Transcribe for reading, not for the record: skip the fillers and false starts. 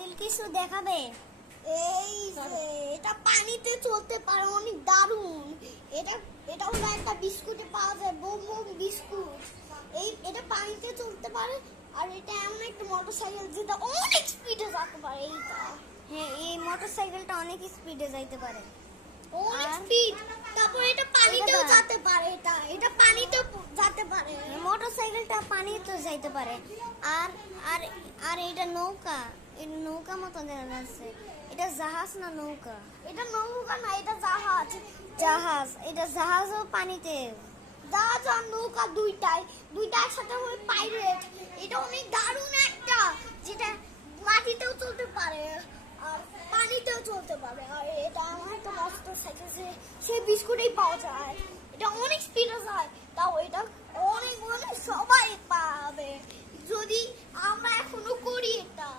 আদিল কিছু দেখাবে? এই যে এটা পানিতে চলতে পারে, অনেক দারুণ। এটা এটা হলো একটা বিস্কুটে পাওয়া যায়, বোম বোম বিস্কুট। এটা পানিতে চলতে পারে, আর এটা এমন একটা মোটরসাইকেল যেটা অনেক স্পিডে যেতে পারে। এইটা হ্যাঁ, এই মোটরসাইকেলটা অনেক স্পিডে যাইতে পারে। অনেক আর স্পিড। তারপর এটা পানিতেও এটা যেতে পারে। এটা পানিতেও যেতে পারে। মোটরসাইকেলটা পানিতে যাইতে পারে। আর আর আর এটা নৌকা, এটা নৌকা মতো দেখা যাচ্ছে। এটা জাহাজ না নৌকা? এটা নৌকা না, এটা জাহাজ। জাহাজ, এটা জাহাজও পানিতে। জাহাজ আর নৌকা দুইটা একসাথে হয়ে পাইরেট। এটা অনেক দারুণ একটা, যেটা মাটিতেও চলতে পারে আর পানিতেও চলতে পারে। আর এটা আমার একটা মোটরসাইকেল, সে বিস্কুটেই পাওয়া যায়। এটা অনেক স্পিডে যায়, তাও এটা অনেক সবাই পাবে যদি আমরা এখনো করি এটা।